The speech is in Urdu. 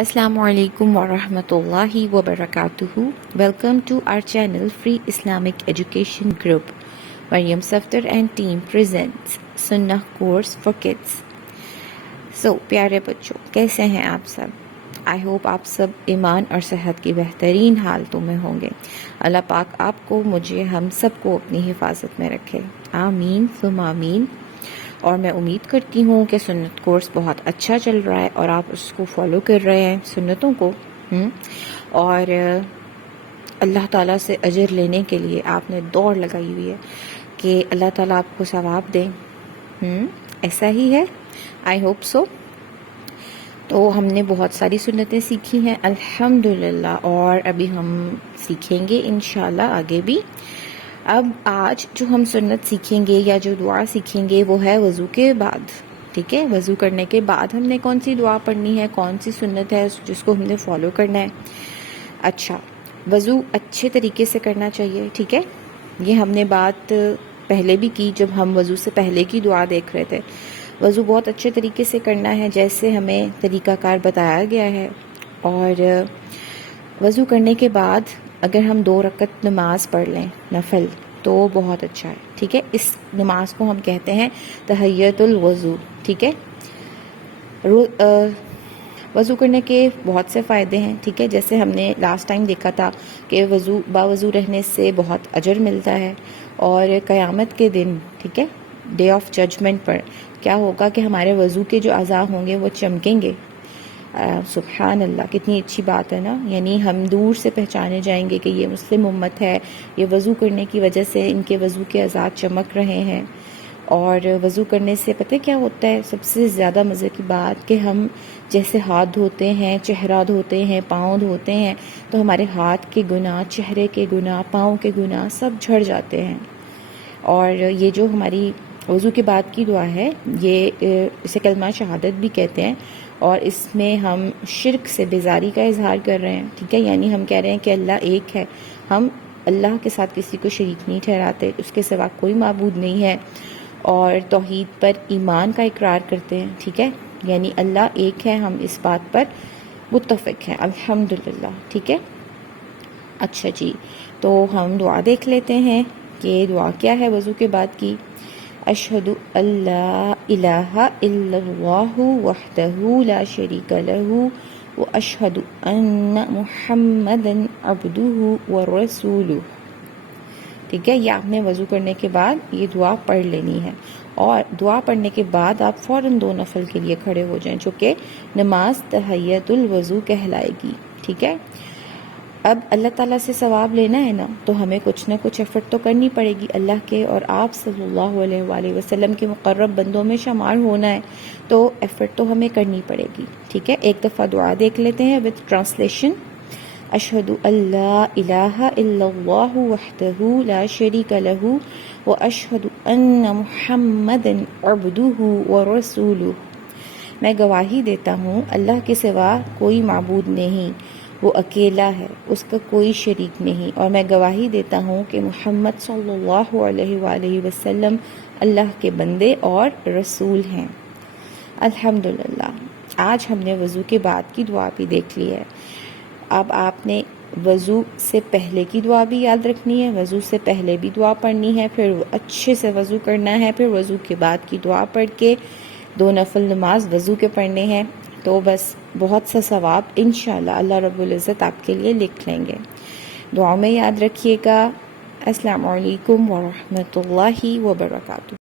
السلام علیکم ورحمۃ اللہ وبرکاتہ. Welcome to our channel Free Islamic Education Group. Maryam Safdar and team presents سنہ کورس فار کڈس. سو پیارے بچوں، کیسے ہیں آپ سب؟ آئی ہوپ آپ سب ایمان اور صحت کی بہترین حالتوں میں ہوں گے. اللہ پاک آپ کو، مجھے، ہم سب کو اپنی حفاظت میں رکھے. آمین ثم آمین. اور میں امید کرتی ہوں کہ سنت کورس بہت اچھا چل رہا ہے اور آپ اس کو فالو کر رہے ہیں، سنتوں کو. اور اللہ تعالیٰ سے اجر لینے کے لیے آپ نے دوڑ لگائی ہوئی ہے کہ اللہ تعالیٰ آپ کو ثواب دیں. ایسا ہی ہے؟ I hope so. تو ہم نے بہت ساری سنتیں سیکھی ہیں الحمدللہ، اور ابھی ہم سیکھیں گے انشاءاللہ آگے بھی. اب آج جو ہم سنت سیکھیں گے یا جو دعا سیکھیں گے وہ ہے وضو کے بعد. ٹھیک ہے، وضو کرنے کے بعد ہم نے کون سی دعا پڑھنی ہے، کون سی سنت ہے جس کو ہم نے فالو کرنا ہے. اچھا، وضو اچھے طریقے سے کرنا چاہیے. ٹھیک ہے، یہ ہم نے بات پہلے بھی کی جب ہم وضو سے پہلے کی دعا دیکھ رہے تھے. وضو بہت اچھے طریقے سے کرنا ہے جیسے ہمیں طریقہ کار بتایا گیا ہے. اور وضو کرنے کے بعد اگر ہم 2 رکعت نماز پڑھ لیں نفل تو بہت اچھا ہے. ٹھیک ہے، اس نماز کو ہم کہتے ہیں تحیۃ الوضو. ٹھیک ہے، وضو کرنے کے بہت سے فائدے ہیں. ٹھیک ہے، جیسے ہم نے لاسٹ ٹائم دیکھا تھا کہ باوضو رہنے سے بہت اجر ملتا ہے. اور قیامت کے دن، ٹھیک ہے، ڈے آف ججمنٹ پر کیا ہوگا کہ ہمارے وضو کے جو اعضاء ہوں گے وہ چمکیں گے. سبحان اللہ، کتنی اچھی بات ہے نا. یعنی ہم دور سے پہچانے جائیں گے کہ یہ مسلم امت ہے، یہ وضو کرنے کی وجہ سے ان کے وضو کے اعضاء چمک رہے ہیں. اور وضو کرنے سے پتہ کیا ہوتا ہے؟ سب سے زیادہ مزے کی بات کہ ہم جیسے ہاتھ دھوتے ہیں، چہرہ دھوتے ہیں، پاؤں دھوتے ہیں، تو ہمارے ہاتھ کے گناہ، چہرے کے گناہ، پاؤں کے گناہ سب جھڑ جاتے ہیں. اور یہ جو ہماری وضو کے بعد کی دعا ہے، یہ اسے کلمہ شہادت بھی کہتے ہیں. اور اس میں ہم شرک سے بیزاری کا اظہار کر رہے ہیں. ٹھیک ہے، یعنی ہم کہہ رہے ہیں کہ اللہ ایک ہے، ہم اللہ کے ساتھ کسی کو شریک نہیں ٹھہراتے، اس کے سوا کوئی معبود نہیں ہے. اور توحید پر ایمان کا اقرار کرتے ہیں. ٹھیک ہے، یعنی اللہ ایک ہے، ہم اس بات پر متفق ہیں الحمدللہ. ٹھیک ہے، اچھا جی، تو ہم دعا دیکھ لیتے ہیں کہ دعا کیا ہے وضو کے بعد کی. اشہد ان لا الہ الا اللہ وحدہ لا شریک لہ واشہد ان محمدا عبدہ ورسولہ. ٹھیک ہے، یہ آپ نے وضو کرنے کے بعد یہ دعا پڑھ لینی ہے. اور دعا پڑھنے کے بعد آپ فوراً 2 نفل کے لیے کھڑے ہو جائیں، جو کہ نماز تحیۃ الوضو کہلائے گی. ٹھیک ہے، اب اللہ تعالیٰ سے ثواب لینا ہے نا، تو ہمیں کچھ نہ کچھ ایفرٹ تو کرنی پڑے گی. اللہ کے اور آپ صلی اللہ علیہ وآلہ وسلم کے مقرب بندوں میں شمار ہونا ہے، تو ایفرٹ تو ہمیں کرنی پڑے گی. ٹھیک ہے، ایک دفعہ دعا دیکھ لیتے ہیں وتھ ٹرانسلیشن. اشہد ان لا الہ الا اللہ وحدہ لا شریک لہ واشہد ان محمدا عبدہ ورسولہ. میں گواہی دیتا ہوں اللہ کے سوا کوئی معبود نہیں، وہ اکیلا ہے، اس کا کوئی شریک نہیں. اور میں گواہی دیتا ہوں کہ محمد صلی اللہ علیہ وآلہ وسلم اللہ کے بندے اور رسول ہیں. الحمدللہ، آج ہم نے وضو کے بعد کی دعا بھی دیکھ لی ہے. اب آپ نے وضو سے پہلے کی دعا بھی یاد رکھنی ہے، وضو سے پہلے بھی دعا پڑھنی ہے، پھر اچھے سے وضو کرنا ہے، پھر وضو کے بعد کی دعا پڑھ کے 2 نفل نماز وضو کے پڑھنے ہیں. تو بس بہت سا ثواب انشاءاللہ اللہ رب العزت آپ کے لیے لکھ لیں گے. دعاؤں میں یاد رکھیے گا. السلام علیکم ورحمۃ اللہ وبرکاتہ.